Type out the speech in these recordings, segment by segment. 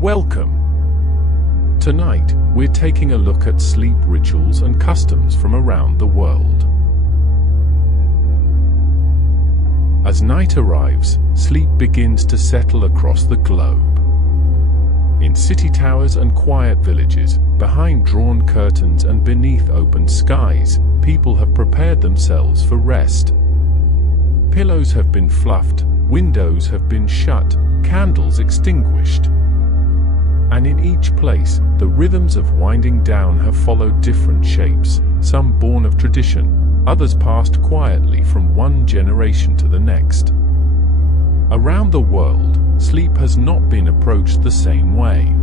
Welcome! Tonight, we're taking a look at sleep rituals and customs from around the world. As night arrives, sleep begins to settle across the globe. In city towers and quiet villages, behind drawn curtains and beneath open skies, people have prepared themselves for rest. Pillows have been fluffed, windows have been shut, candles extinguished. And in each place, the rhythms of winding down have followed different shapes, some born of tradition, others passed quietly from one generation to the next. Around the world, sleep has not been approached the same way.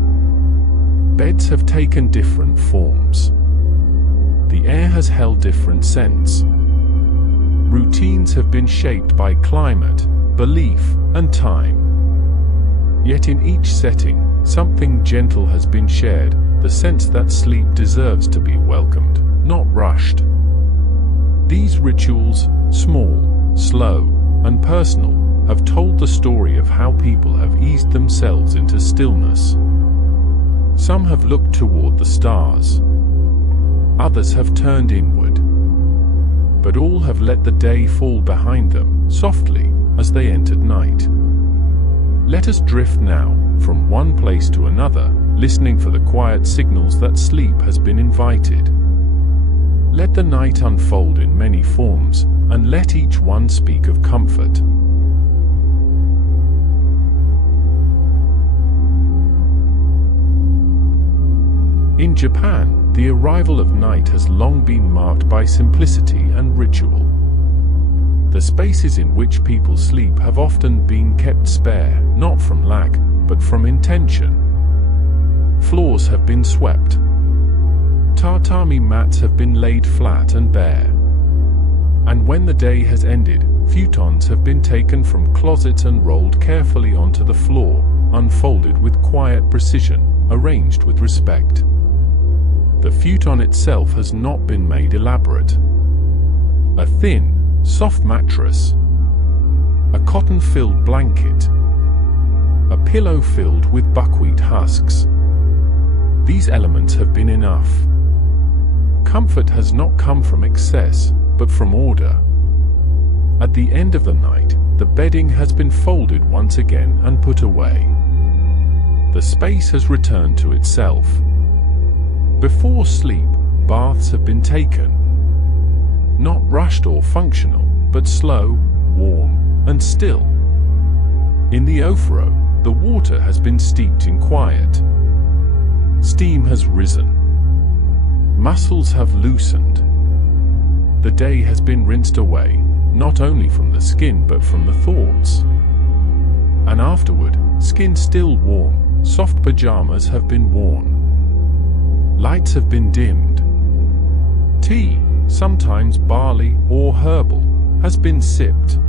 Beds have taken different forms. The air has held different scents. Routines have been shaped by climate, belief, and time. Yet in each setting, something gentle has been shared, the sense that sleep deserves to be welcomed, not rushed. These rituals, small, slow, and personal, have told the story of how people have eased themselves into stillness. Some have looked toward the stars. Others have turned inward. But all have let the day fall behind them, softly, as they entered night. Let us drift now, from one place to another, listening for the quiet signals that sleep has been invited. Let the night unfold in many forms, and let each one speak of comfort. In Japan, the arrival of night has long been marked by simplicity and ritual. The spaces in which people sleep have often been kept spare, not from lack, but from intention. Floors have been swept. Tatami mats have been laid flat and bare. And when the day has ended, futons have been taken from closets and rolled carefully onto the floor, unfolded with quiet precision, arranged with respect. The futon itself has not been made elaborate. A thin, soft mattress, a cotton-filled blanket, a pillow filled with buckwheat husks. These elements have been enough. Comfort has not come from excess, but from order. At the end of the night, the bedding has been folded once again and put away. The space has returned to itself. Before sleep, baths have been taken. Not rushed or functional, but slow, warm, and still. In the Ofro, the water has been steeped in quiet. Steam has risen. Muscles have loosened. The day has been rinsed away, not only from the skin but from the thoughts. And afterward, skin still warm, soft pajamas have been worn. Lights have been dimmed. Tea, sometimes barley or herbal, has been sipped.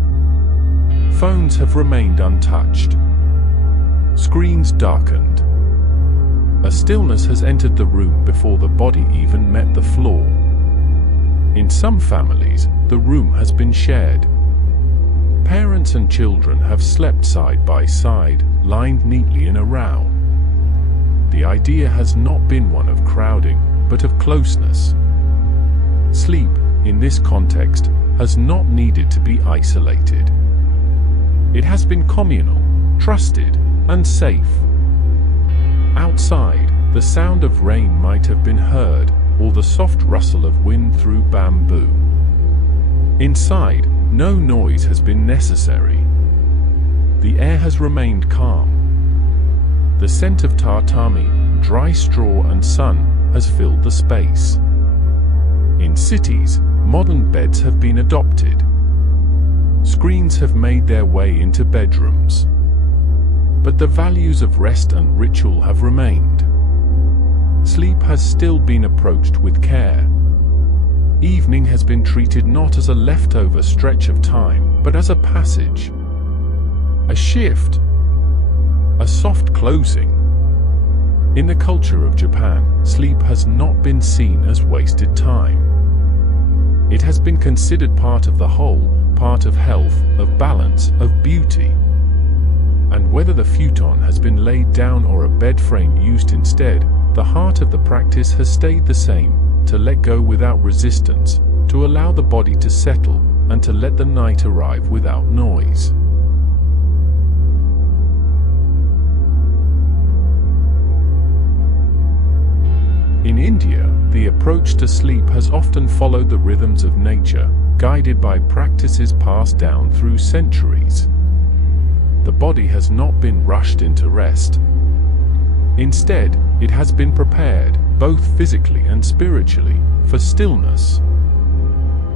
Phones have remained untouched. Screens darkened. A stillness has entered the room before the body even met the floor. In some families, the room has been shared. Parents and children have slept side by side, lined neatly in a row. The idea has not been one of crowding, but of closeness. Sleep, in this context, has not needed to be isolated. It has been communal, trusted, and safe. Outside, the sound of rain might have been heard, or the soft rustle of wind through bamboo. Inside, no noise has been necessary. The air has remained calm. The scent of tatami, dry straw and sun has filled the space. In cities, modern beds have been adopted. Screens have made their way into bedrooms. But the values of rest and ritual have remained. Sleep has still been approached with care. Evening has been treated not as a leftover stretch of time, but as a passage. A shift. A soft closing. In the culture of Japan, sleep has not been seen as wasted time. It has been considered part of the whole, part of health, of balance, of beauty. And whether the futon has been laid down or a bed frame used instead, the heart of the practice has stayed the same: to let go without resistance, to allow the body to settle, and to let the night arrive without noise. In India, the approach to sleep has often followed the rhythms of nature, guided by practices passed down through centuries. The body has not been rushed into rest. Instead, it has been prepared, both physically and spiritually, for stillness.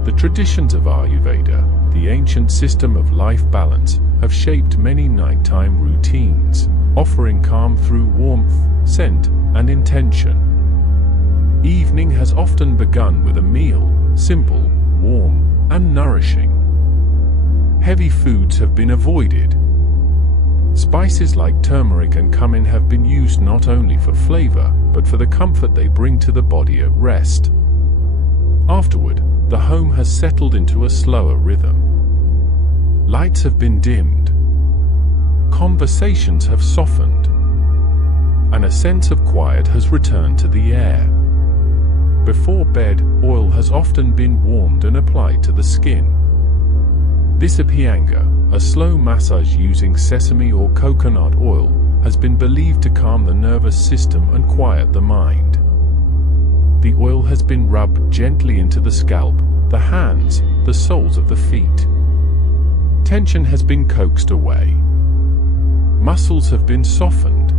The traditions of Ayurveda, the ancient system of life balance, have shaped many nighttime routines, offering calm through warmth, scent, and intention. Evening has often begun with a meal, simple, warm, and nourishing. Heavy foods have been avoided. Spices like turmeric and cumin have been used not only for flavor, but for the comfort they bring to the body at rest. Afterward, the home has settled into a slower rhythm. Lights have been dimmed. Conversations have softened. And a sense of quiet has returned to the air. Before bed, oil has often been warmed and applied to the skin. This abhyanga, a slow massage using sesame or coconut oil, has been believed to calm the nervous system and quiet the mind. The oil has been rubbed gently into the scalp, the hands, the soles of the feet. Tension has been coaxed away. Muscles have been softened.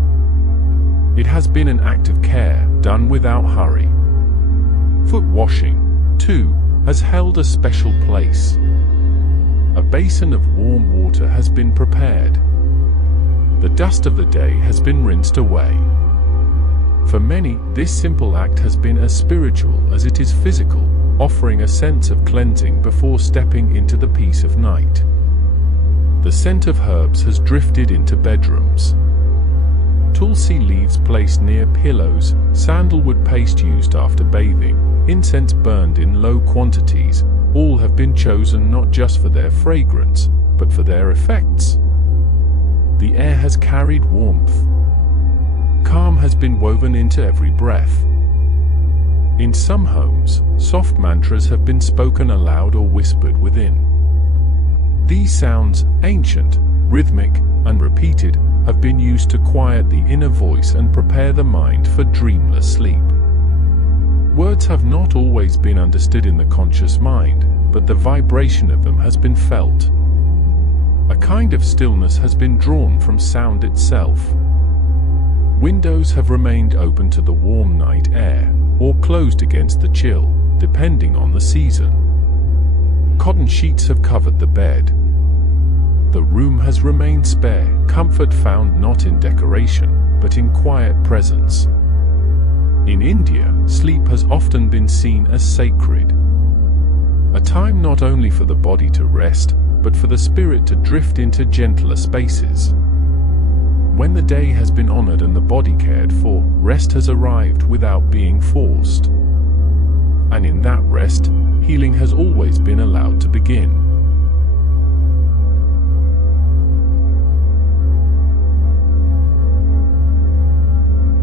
It has been an act of care, done without hurry. Foot washing, too, has held a special place. A basin of warm water has been prepared. The dust of the day has been rinsed away. For many, this simple act has been as spiritual as it is physical, offering a sense of cleansing before stepping into the peace of night. The scent of herbs has drifted into bedrooms. Tulsi leaves placed near pillows, sandalwood paste used after bathing, incense burned in low quantities, all have been chosen not just for their fragrance, but for their effects. The air has carried warmth. Calm has been woven into every breath. In some homes, soft mantras have been spoken aloud or whispered within. These sounds, ancient, rhythmic, and repeated, have been used to quiet the inner voice and prepare the mind for dreamless sleep. Words have not always been understood in the conscious mind, but the vibration of them has been felt. A kind of stillness has been drawn from sound itself. Windows have remained open to the warm night air, or closed against the chill, depending on the season. Cotton sheets have covered the bed. The room has remained spare, comfort found not in decoration, but in quiet presence. In India, sleep has often been seen as sacred. A time not only for the body to rest, but for the spirit to drift into gentler spaces. When the day has been honored and the body cared for, rest has arrived without being forced. And in that rest, healing has always been allowed to begin.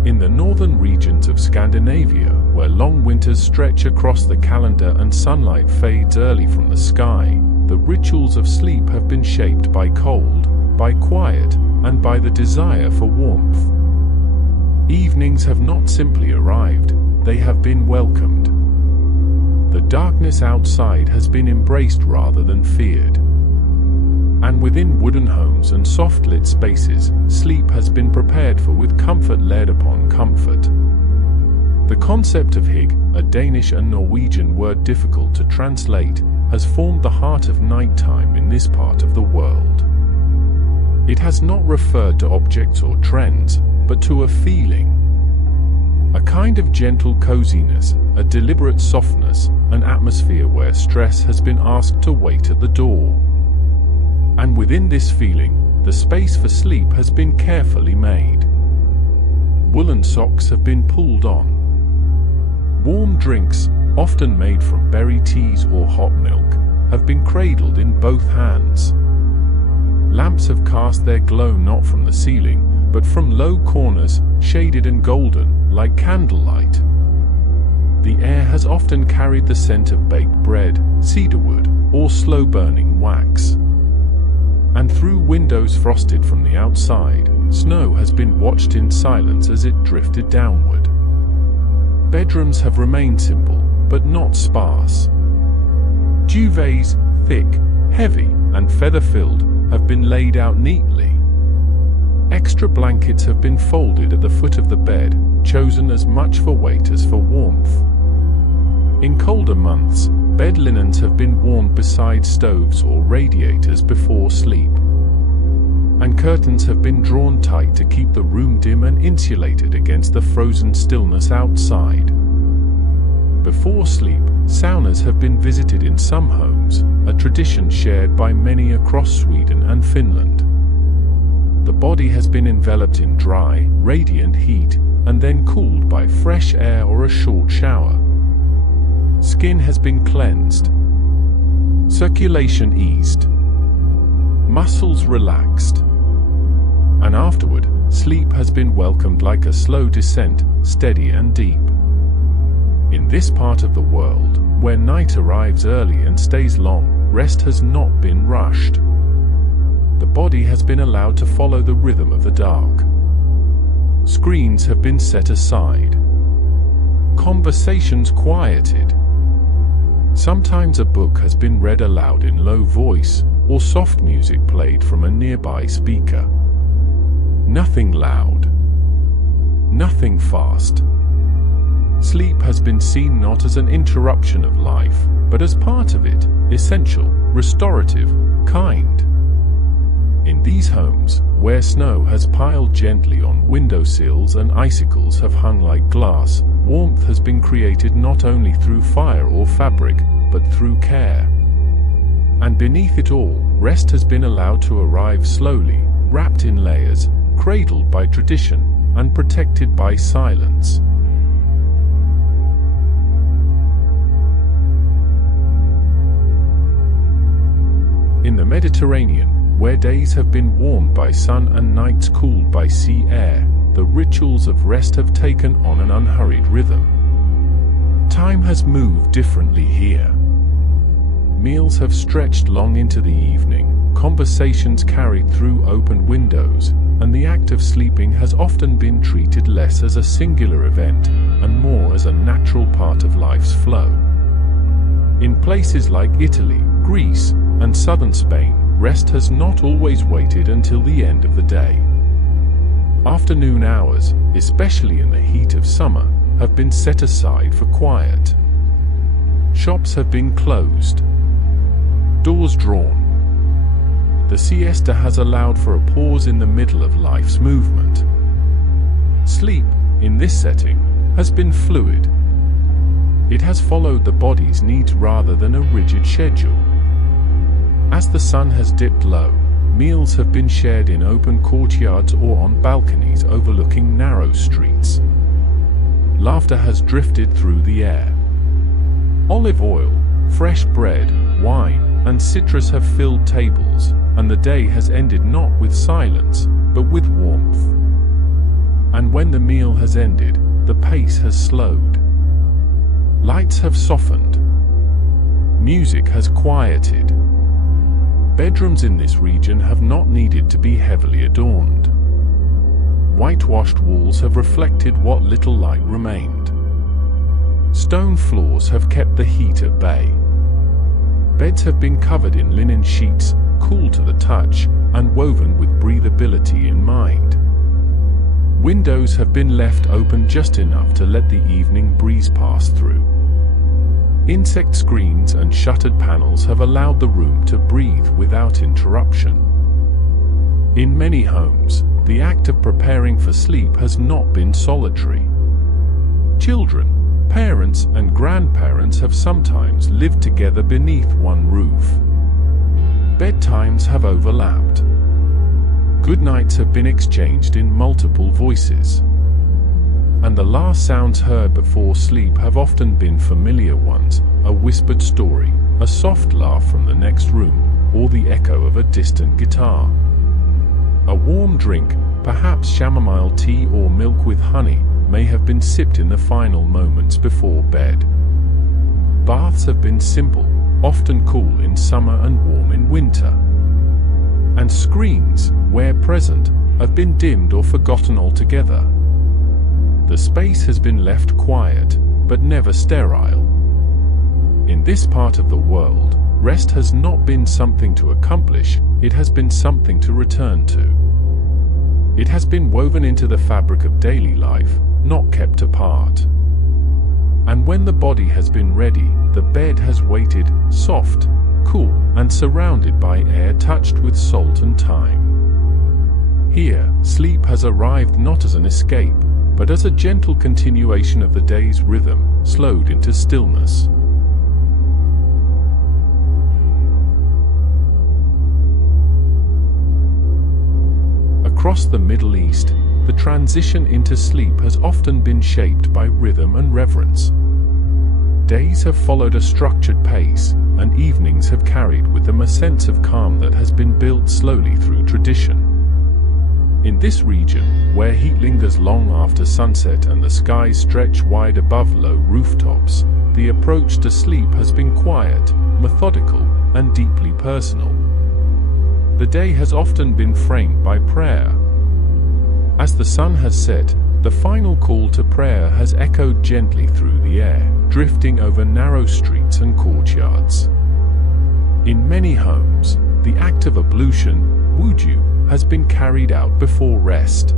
In the northern regions of Scandinavia, where long winters stretch across the calendar and sunlight fades early from the sky, the rituals of sleep have been shaped by cold, by quiet, and by the desire for warmth. Evenings have not simply arrived, they have been welcomed. The darkness outside has been embraced rather than feared. And within wooden homes and soft-lit spaces, sleep has been prepared for with comfort laid upon comfort. The concept of hygge, a Danish and Norwegian word difficult to translate, has formed the heart of nighttime in this part of the world. It has not referred to objects or trends, but to a feeling. A kind of gentle coziness, a deliberate softness, an atmosphere where stress has been asked to wait at the door. And within this feeling, the space for sleep has been carefully made. Woolen socks have been pulled on. Warm drinks, often made from berry teas or hot milk, have been cradled in both hands. Lamps have cast their glow not from the ceiling, but from low corners, shaded and golden, like candlelight. The air has often carried the scent of baked bread, cedarwood, or slow-burning wax. And through windows frosted from the outside, snow has been watched in silence as it drifted downward. Bedrooms have remained simple, but not sparse. Duvets, thick, heavy, and feather-filled, have been laid out neatly. Extra blankets have been folded at the foot of the bed, chosen as much for weight as for warmth. In colder months, bed linens have been worn beside stoves or radiators before sleep. And curtains have been drawn tight to keep the room dim and insulated against the frozen stillness outside. Before sleep, saunas have been visited in some homes, a tradition shared by many across Sweden and Finland. The body has been enveloped in dry, radiant heat, and then cooled by fresh air or a short shower. Skin has been cleansed, circulation eased, muscles relaxed, and afterward, sleep has been welcomed like a slow descent, steady and deep. In this part of the world, where night arrives early and stays long, rest has not been rushed. The body has been allowed to follow the rhythm of the dark. Screens have been set aside. Conversations quieted. Sometimes a book has been read aloud in low voice, or soft music played from a nearby speaker. Nothing loud. Nothing fast. Sleep has been seen not as an interruption of life, but as part of it, essential, restorative, kind. In these homes, where snow has piled gently on windowsills and icicles have hung like glass, warmth has been created not only through fire or fabric, but through care. And beneath it all, rest has been allowed to arrive slowly, wrapped in layers, cradled by tradition, and protected by silence. In the Mediterranean, where days have been warmed by sun and nights cooled by sea air, the rituals of rest have taken on an unhurried rhythm. Time has moved differently here. Meals have stretched long into the evening, conversations carried through open windows, and the act of sleeping has often been treated less as a singular event and more as a natural part of life's flow. In places like Italy, Greece, and southern Spain, rest has not always waited until the end of the day. Afternoon hours, especially in the heat of summer, have been set aside for quiet. Shops have been closed, doors drawn. The siesta has allowed for a pause in the middle of life's movement. Sleep, in this setting, has been fluid. It has followed the body's needs rather than a rigid schedule. As the sun has dipped low, meals have been shared in open courtyards or on balconies overlooking narrow streets. Laughter has drifted through the air. Olive oil, fresh bread, wine, and citrus have filled tables, and the day has ended not with silence, but with warmth. And when the meal has ended, the pace has slowed. Lights have softened. Music has quieted. Bedrooms in this region have not needed to be heavily adorned. Whitewashed walls have reflected what little light remained. Stone floors have kept the heat at bay. Beds have been covered in linen sheets, cool to the touch, and woven with breathability in mind. Windows have been left open just enough to let the evening breeze pass through. Insect screens and shuttered panels have allowed the room to breathe without interruption. In many homes, the act of preparing for sleep has not been solitary. Children, parents, and grandparents have sometimes lived together beneath one roof. Bedtimes have overlapped. Goodnights have been exchanged in multiple voices. And the last sounds heard before sleep have often been familiar ones, a whispered story, a soft laugh from the next room, or the echo of a distant guitar. A warm drink, perhaps chamomile tea or milk with honey, may have been sipped in the final moments before bed. Baths have been simple, often cool in summer and warm in winter. And screens, where present, have been dimmed or forgotten altogether. The space has been left quiet, but never sterile. In this part of the world, rest has not been something to accomplish, it has been something to return to. It has been woven into the fabric of daily life, not kept apart. And when the body has been ready, the bed has waited, soft, cool, and surrounded by air touched with salt and thyme. Here, sleep has arrived not as an escape, but as a gentle continuation of the day's rhythm, slowed into stillness. Across the Middle East, the transition into sleep has often been shaped by rhythm and reverence. Days have followed a structured pace, and evenings have carried with them a sense of calm that has been built slowly through tradition. In this region, where heat lingers long after sunset and the skies stretch wide above low rooftops, the approach to sleep has been quiet, methodical, and deeply personal. The day has often been framed by prayer. As the sun has set, the final call to prayer has echoed gently through the air, drifting over narrow streets and courtyards. In many homes, the act of ablution, wuju, has been carried out before rest.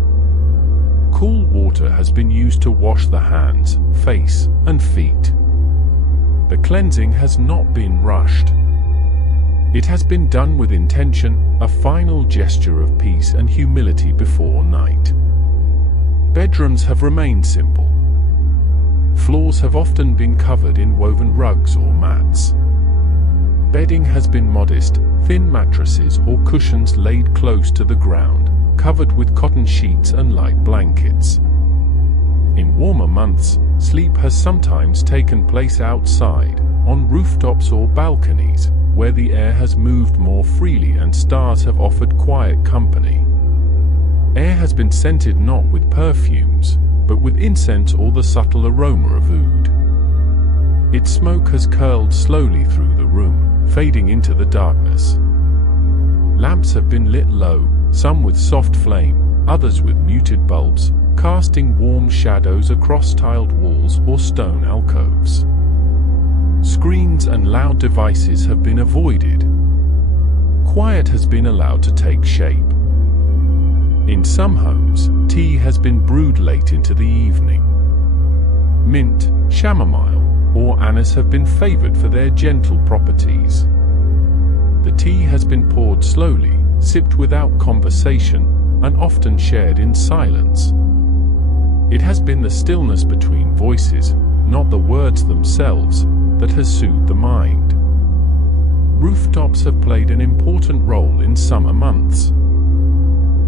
Cool water has been used to wash the hands, face, and feet. The cleansing has not been rushed. It has been done with intention, a final gesture of peace and humility before night. Bedrooms have remained simple. Floors have often been covered in woven rugs or mats. Bedding has been modest, thin mattresses or cushions laid close to the ground, covered with cotton sheets and light blankets. In warmer months, sleep has sometimes taken place outside, on rooftops or balconies, where the air has moved more freely and stars have offered quiet company. Air has been scented not with perfumes, but with incense or the subtle aroma of oud. Its smoke has curled slowly through the room, fading into the darkness. Lamps have been lit low, some with soft flame, others with muted bulbs, casting warm shadows across tiled walls or stone alcoves. Screens and loud devices have been avoided. Quiet has been allowed to take shape. In some homes, tea has been brewed late into the evening. Mint, chamomile, or anise have been favored for their gentle properties. The tea has been poured slowly, sipped without conversation, and often shared in silence. It has been the stillness between voices, not the words themselves, that has soothed the mind. Rooftops have played an important role in summer months.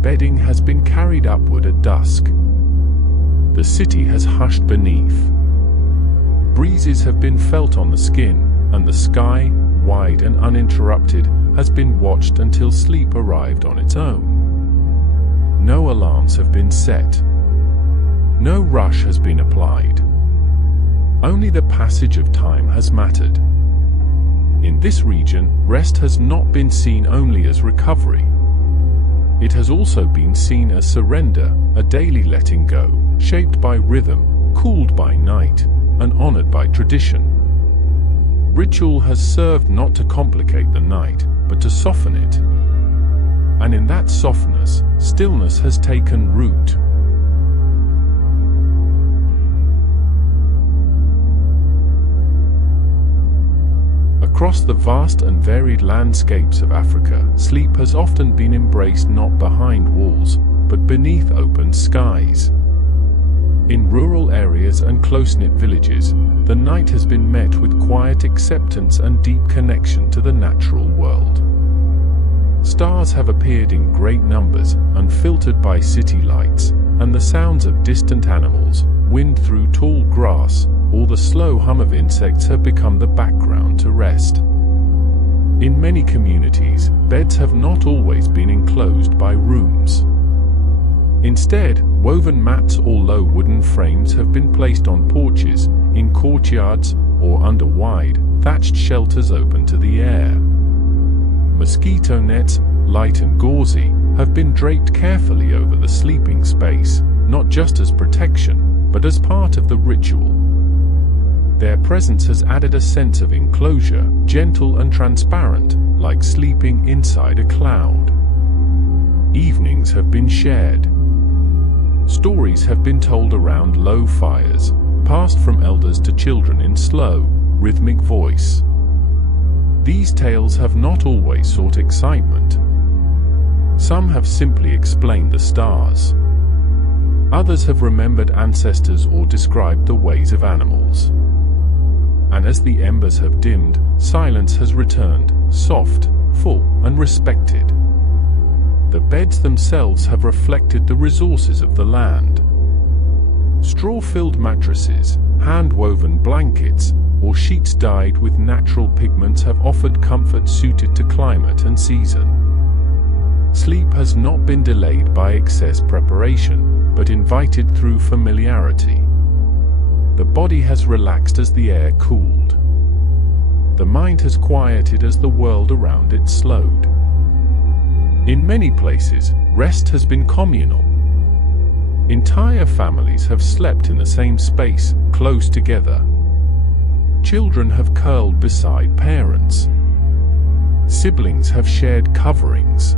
Bedding has been carried upward at dusk. The city has hushed beneath. Breezes have been felt on the skin, and the sky, wide and uninterrupted, has been watched until sleep arrived on its own. No alarms have been set. No rush has been applied. Only the passage of time has mattered. In this region, rest has not been seen only as recovery. It has also been seen as surrender, a daily letting go, shaped by rhythm, cooled by night, and honored by tradition. Ritual has served not to complicate the night, but to soften it. And in that softness, stillness has taken root. Across the vast and varied landscapes of Africa, sleep has often been embraced not behind walls, but beneath open skies. In rural areas and close-knit villages, the night has been met with quiet acceptance and deep connection to the natural world. Stars have appeared in great numbers, unfiltered by city lights, and the sounds of distant animals, wind through tall grass, or the slow hum of insects have become the background to rest. In many communities, beds have not always been enclosed by rooms. Instead, woven mats or low wooden frames have been placed on porches, in courtyards, or under wide, thatched shelters open to the air. Mosquito nets, light and gauzy, have been draped carefully over the sleeping space, not just as protection, but as part of the ritual. Their presence has added a sense of enclosure, gentle and transparent, like sleeping inside a cloud. Evenings have been shared. Stories have been told around low fires, passed from elders to children in slow, rhythmic voice. These tales have not always sought excitement. Some have simply explained the stars. Others have remembered ancestors or described the ways of animals. And as the embers have dimmed, silence has returned, soft, full, and respected. The beds themselves have reflected the resources of the land. Straw-filled mattresses, hand-woven blankets, or sheets dyed with natural pigments have offered comfort suited to climate and season. Sleep has not been delayed by excess preparation, but invited through familiarity. The body has relaxed as the air cooled. The mind has quieted as the world around it slowed. In many places, rest has been communal. Entire families have slept in the same space, close together. Children have curled beside parents. Siblings have shared coverings.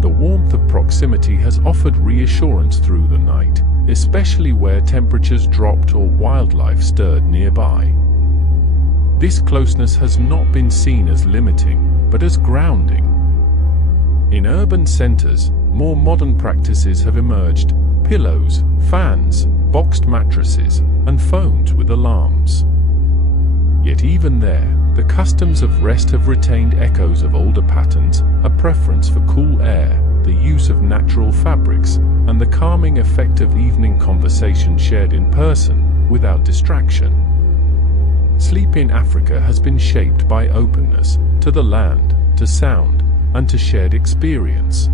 The warmth of proximity has offered reassurance through the night, especially where temperatures dropped or wildlife stirred nearby. This closeness has not been seen as limiting, but as grounding. In urban centers, more modern practices have emerged: pillows, fans, boxed mattresses, and phones with alarms. Yet even there, the customs of rest have retained echoes of older patterns, a preference for cool air, the use of natural fabrics, and the calming effect of evening conversation shared in person, without distraction. Sleep in Africa has been shaped by openness, to the land, to sound, and to shared experience.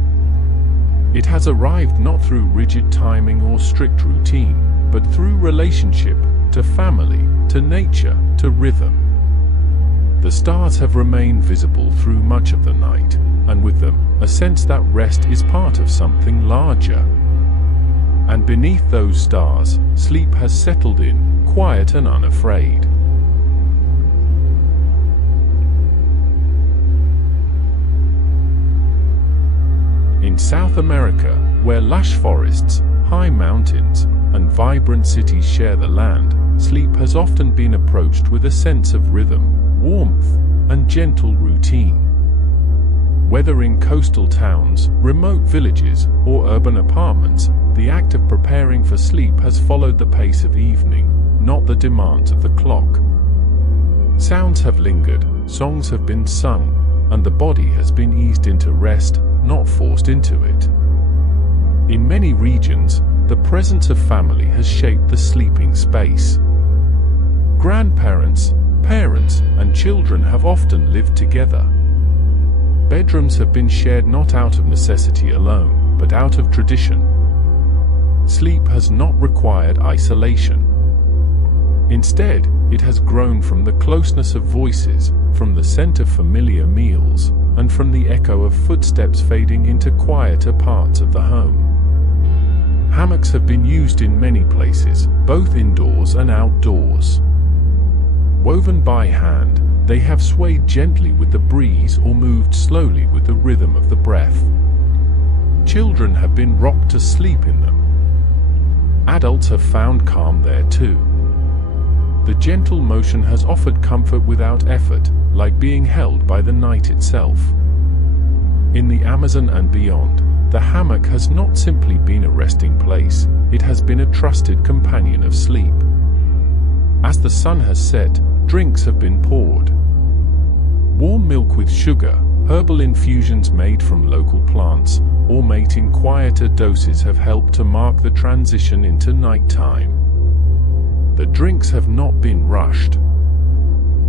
It has arrived not through rigid timing or strict routine, but through relationship, to family, to nature, to rhythm. The stars have remained visible through much of the night, and with them, a sense that rest is part of something larger. And beneath those stars, sleep has settled in, quiet and unafraid. In South America, where lush forests, high mountains, and vibrant cities share the land, sleep has often been approached with a sense of rhythm, warmth, and gentle routine. Whether in coastal towns, remote villages, or urban apartments, the act of preparing for sleep has followed the pace of evening, not the demands of the clock. Sounds have lingered, songs have been sung, and the body has been eased into rest, not forced into it. In many regions, the presence of family has shaped the sleeping space. Grandparents, parents, and children have often lived together. Bedrooms have been shared not out of necessity alone, but out of tradition. Sleep has not required isolation. Instead, it has grown from the closeness of voices, from the scent of familiar meals, and from the echo of footsteps fading into quieter parts of the home. Hammocks have been used in many places, both indoors and outdoors. Woven by hand, they have swayed gently with the breeze or moved slowly with the rhythm of the breath. Children have been rocked to sleep in them. Adults have found calm there too. The gentle motion has offered comfort without effort, like being held by the night itself. In the Amazon and beyond, the hammock has not simply been a resting place, it has been a trusted companion of sleep. As the sun has set, drinks have been poured. Warm milk with sugar, herbal infusions made from local plants, or made in quieter doses have helped to mark the transition into nighttime. The drinks have not been rushed.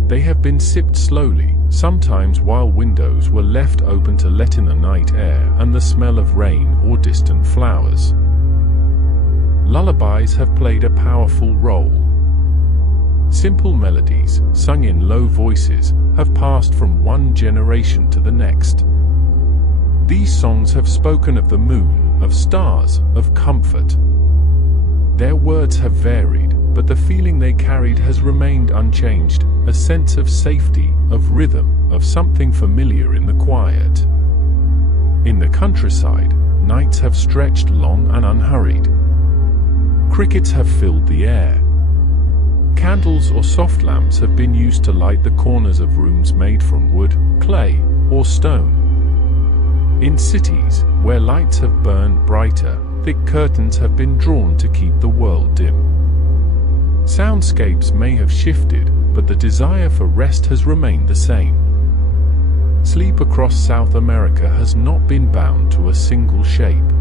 They have been sipped slowly, sometimes while windows were left open to let in the night air and the smell of rain or distant flowers. Lullabies have played a powerful role. Simple melodies, sung in low voices, have passed from one generation to the next. These songs have spoken of the moon, of stars, of comfort. Their words have varied, but the feeling they carried has remained unchanged, a sense of safety, of rhythm, of something familiar in the quiet. In the countryside, nights have stretched long and unhurried. Crickets have filled the air. Candles or soft lamps have been used to light the corners of rooms made from wood, clay, or stone. In cities, where lights have burned brighter, thick curtains have been drawn to keep the world dim. Soundscapes may have shifted, but the desire for rest has remained the same. Sleep across South America has not been bound to a single shape.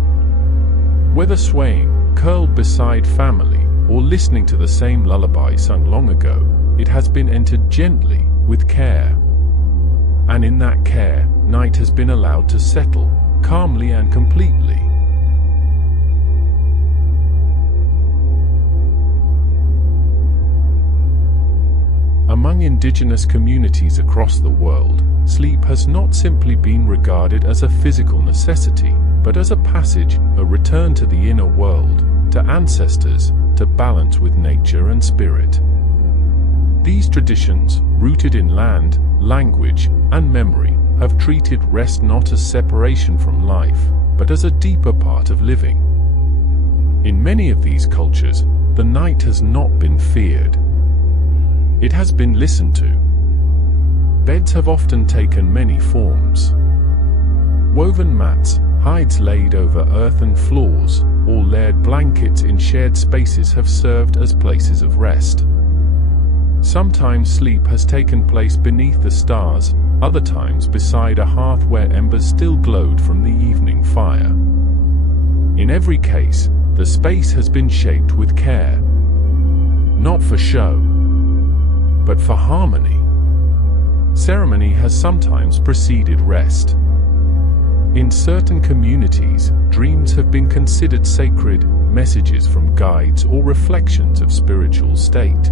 Whether swaying, curled beside family, or listening to the same lullaby sung long ago, it has been entered gently, with care. And in that care, night has been allowed to settle, calmly and completely. Among indigenous communities across the world, sleep has not simply been regarded as a physical necessity, but as a passage, a return to the inner world, to ancestors, to balance with nature and spirit. These traditions, rooted in land, language, and memory, have treated rest not as separation from life, but as a deeper part of living. In many of these cultures, the night has not been feared. It has been listened to. Beds have often taken many forms. Woven mats, hides laid over earthen floors, or layered blankets in shared spaces have served as places of rest. Sometimes sleep has taken place beneath the stars, other times beside a hearth where embers still glowed from the evening fire. In every case, the space has been shaped with care. Not for show, but for harmony. Ceremony has sometimes preceded rest. In certain communities, dreams have been considered sacred, messages from guides or reflections of spiritual state.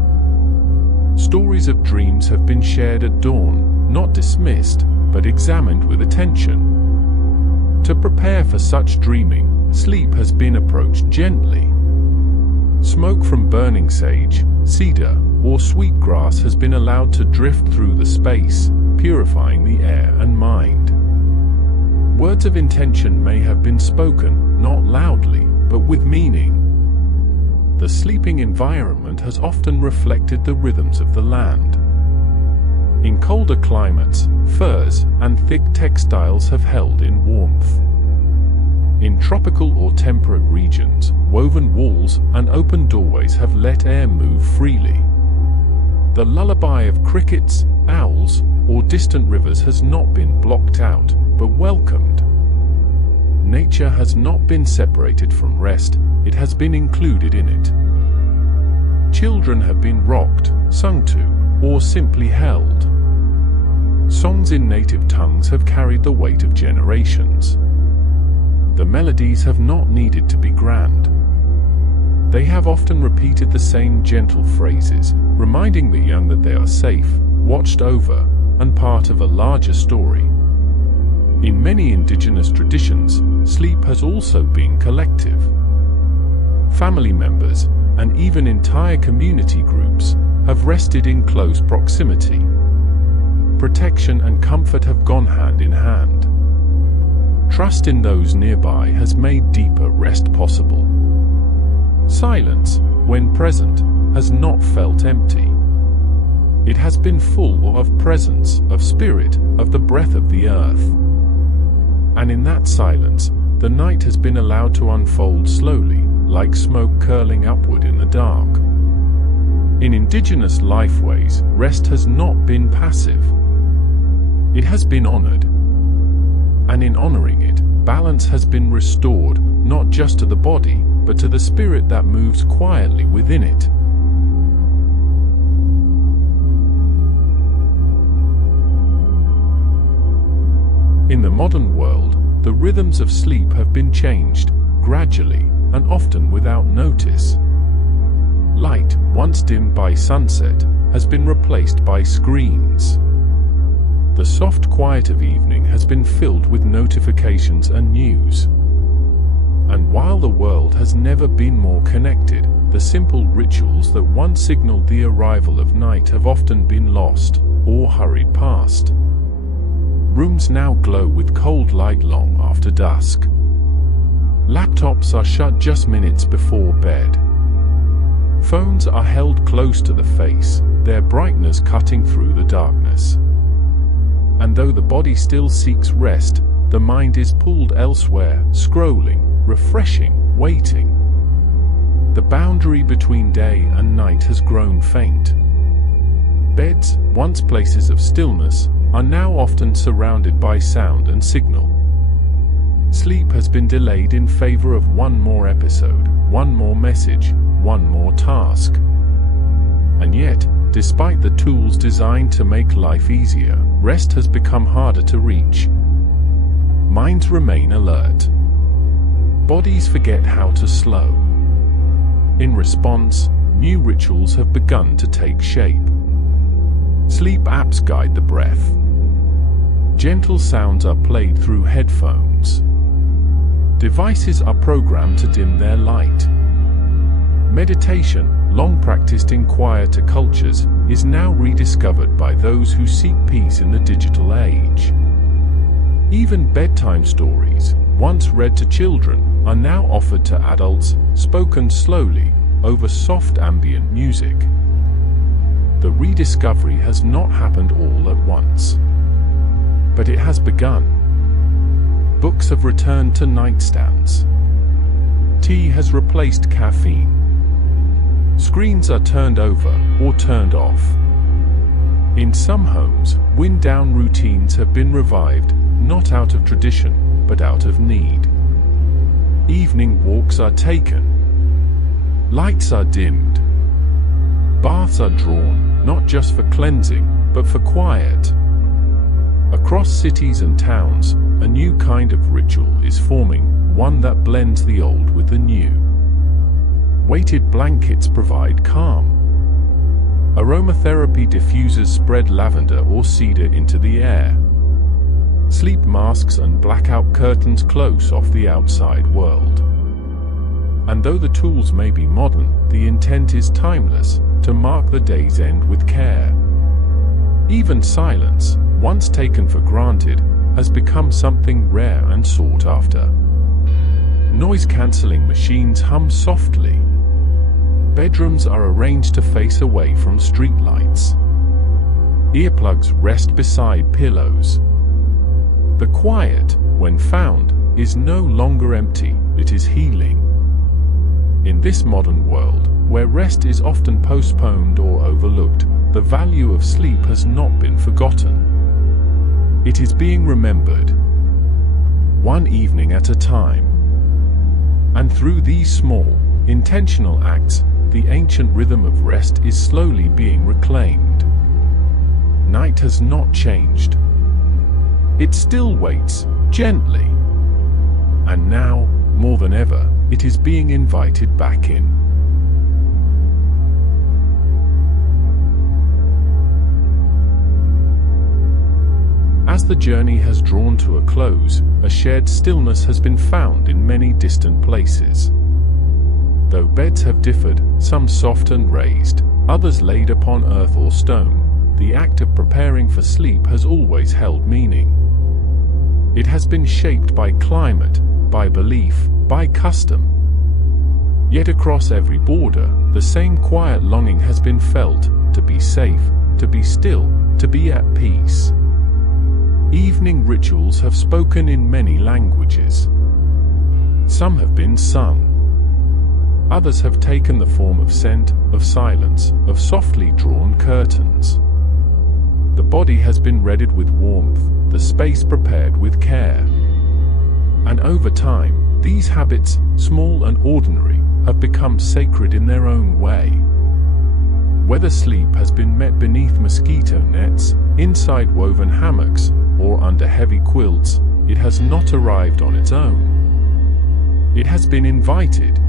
Stories of dreams have been shared at dawn, not dismissed, but examined with attention. To prepare for such dreaming, sleep has been approached gently. Smoke from burning sage, cedar, or sweetgrass has been allowed to drift through the space, purifying the air and mind. Words of intention may have been spoken, not loudly, but with meaning. The sleeping environment has often reflected the rhythms of the land. In colder climates, furs and thick textiles have held in warmth. In tropical or temperate regions, woven walls and open doorways have let air move freely. The lullaby of crickets, owls, or distant rivers has not been blocked out, but welcomed. Nature has not been separated from rest, it has been included in it. Children have been rocked, sung to, or simply held. Songs in native tongues have carried the weight of generations. The melodies have not needed to be grand. They have often repeated the same gentle phrases, reminding the young that they are safe, watched over, and part of a larger story. In many indigenous traditions, sleep has also been collective. Family members, and even entire community groups, have rested in close proximity. Protection and comfort have gone hand in hand. Trust in those nearby has made deeper rest possible. Silence, when present, has not felt empty. It has been full of presence, of spirit, of the breath of the earth. And in that silence, the night has been allowed to unfold slowly, like smoke curling upward in the dark. In indigenous lifeways, rest has not been passive. It has been honored. And in honoring it, balance has been restored, not just to the body, but to the spirit that moves quietly within it. In the modern world, the rhythms of sleep have been changed, gradually, and often without notice. Light, once dimmed by sunset, has been replaced by screens. The soft quiet of evening has been filled with notifications and news. And while the world has never been more connected, the simple rituals that once signaled the arrival of night have often been lost or hurried past. Rooms now glow with cold light long after dusk. Laptops are shut just minutes before bed. Phones are held close to the face, their brightness cutting through the darkness. And though the body still seeks rest, the mind is pulled elsewhere, scrolling, refreshing, waiting. The boundary between day and night has grown faint. Beds, once places of stillness, are now often surrounded by sound and signal. Sleep has been delayed in favor of one more episode, one more message, one more task. And yet, despite the tools designed to make life easier, rest has become harder to reach. Minds remain alert. Bodies forget how to slow. In response, new rituals have begun to take shape. Sleep apps guide the breath. Gentle sounds are played through headphones. Devices are programmed to dim their light. Meditation, long practiced in quieter cultures, is now rediscovered by those who seek peace in the digital age. Even bedtime stories, once read to children, are now offered to adults, spoken slowly, over soft ambient music. The rediscovery has not happened all at once. But it has begun. Books have returned to nightstands. Tea has replaced caffeine. Screens are turned over or turned off. In some homes, wind-down routines have been revived, not out of tradition, but out of need. Evening walks are taken. Lights are dimmed. Baths are drawn, not just for cleansing, but for quiet. Across cities and towns, a new kind of ritual is forming, one that blends the old with the new. Weighted blankets provide calm. Aromatherapy diffusers spread lavender or cedar into the air. Sleep masks and blackout curtains close off the outside world. And though the tools may be modern, the intent is timeless, to mark the day's end with care. Even silence, once taken for granted, has become something rare and sought after. Noise-cancelling machines hum softly. Bedrooms are arranged to face away from streetlights. Earplugs rest beside pillows. The quiet, when found, is no longer empty, it is healing. In this modern world, where rest is often postponed or overlooked, the value of sleep has not been forgotten. It is being remembered, one evening at a time. And through these small, intentional acts, the ancient rhythm of rest is slowly being reclaimed. Night has not changed. It still waits, gently. And now, more than ever, it is being invited back in. As the journey has drawn to a close, a shared stillness has been found in many distant places. Though beds have differed, some soft and raised, others laid upon earth or stone, the act of preparing for sleep has always held meaning. It has been shaped by climate, by belief, by custom. Yet across every border, the same quiet longing has been felt, to be safe, to be still, to be at peace. Evening rituals have spoken in many languages. Some have been sung. Others have taken the form of scent, of silence, of softly drawn curtains. The body has been readied with warmth, the space prepared with care. And over time, these habits, small and ordinary, have become sacred in their own way. Whether sleep has been met beneath mosquito nets, inside woven hammocks, or under heavy quilts, it has not arrived on its own. It has been invited.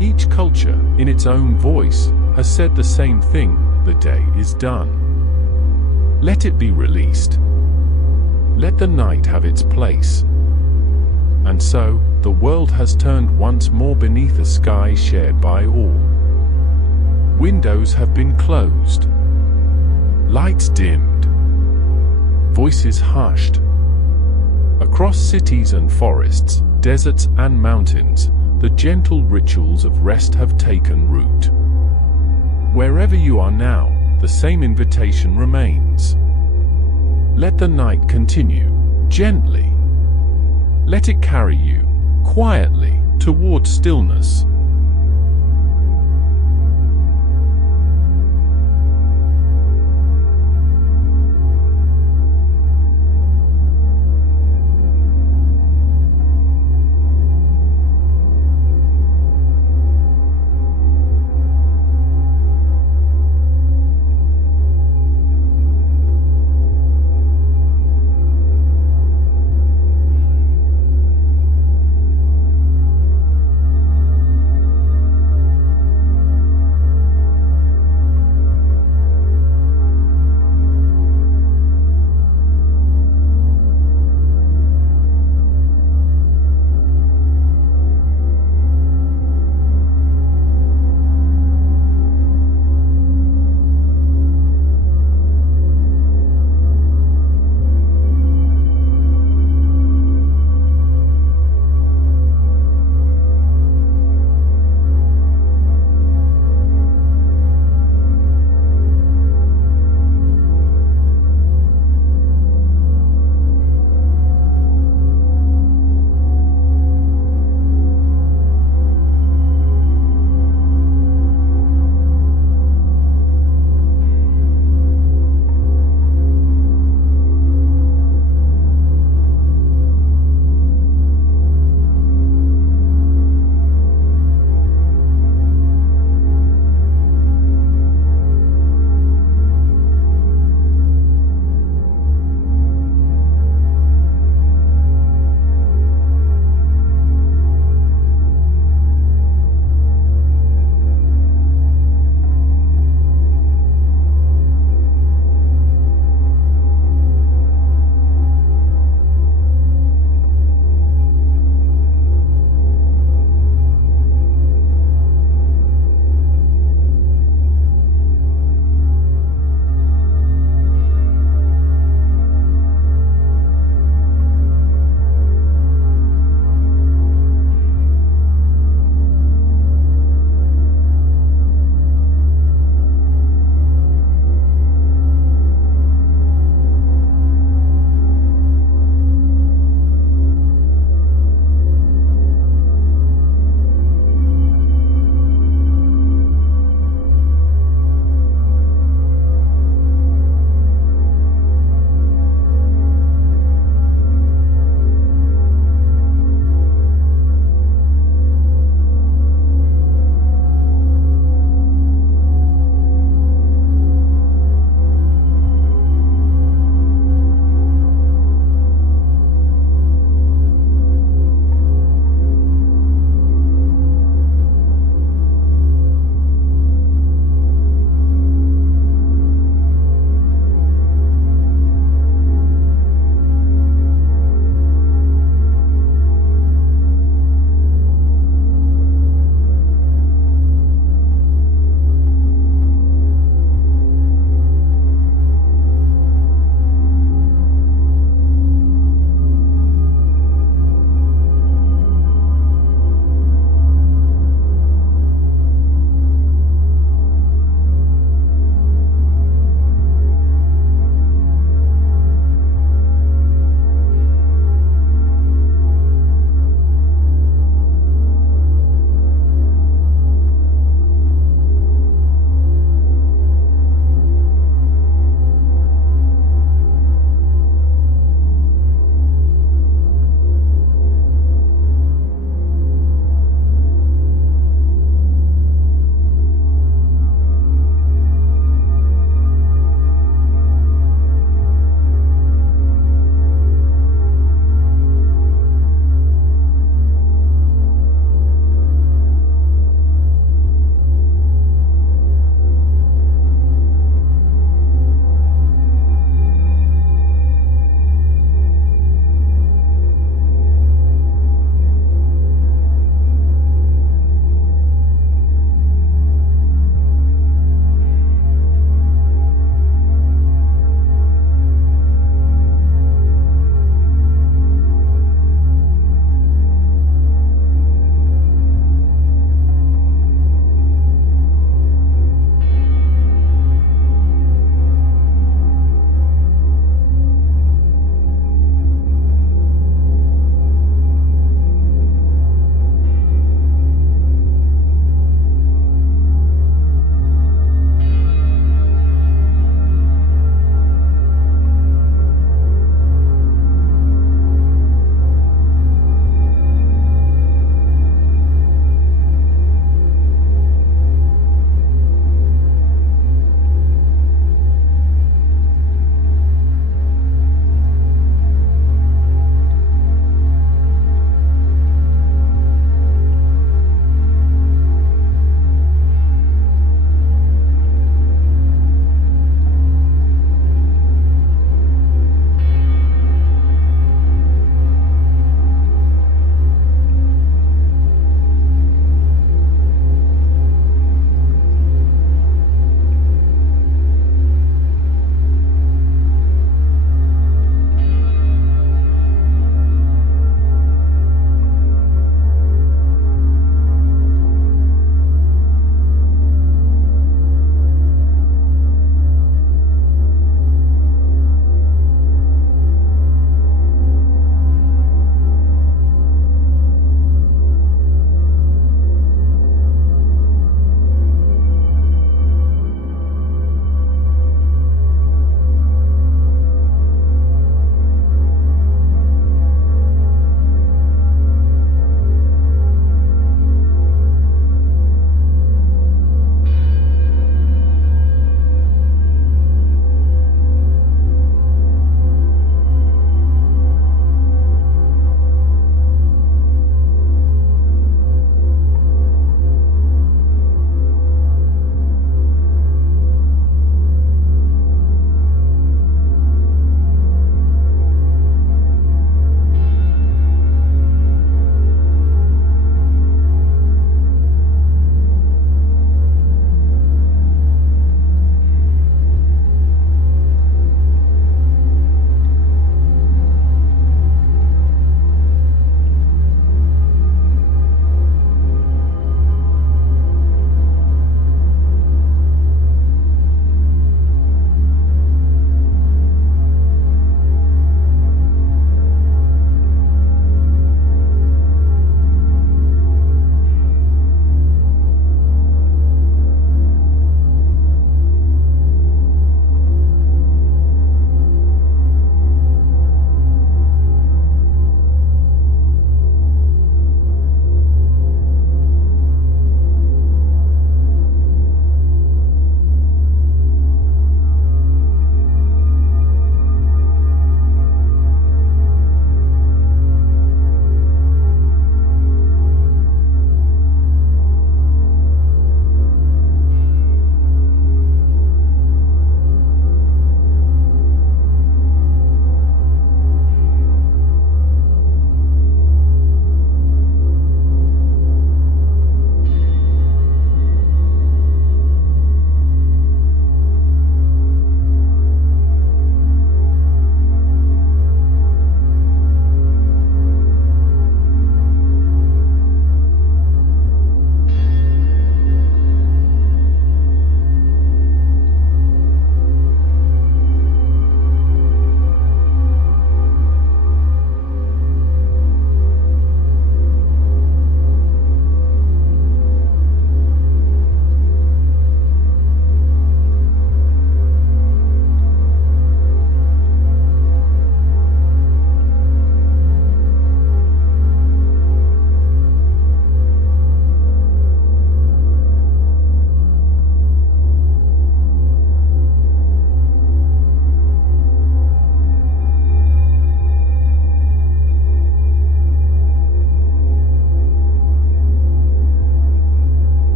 Each culture, in its own voice, has said the same thing: the day is done. Let it be released. Let the night have its place. And so, the world has turned once more beneath a sky shared by all. Windows have been closed. Lights dimmed. Voices hushed. Across cities and forests, deserts and mountains, the gentle rituals of rest have taken root. Wherever you are now, the same invitation remains. Let the night continue, gently. Let it carry you, quietly, toward stillness.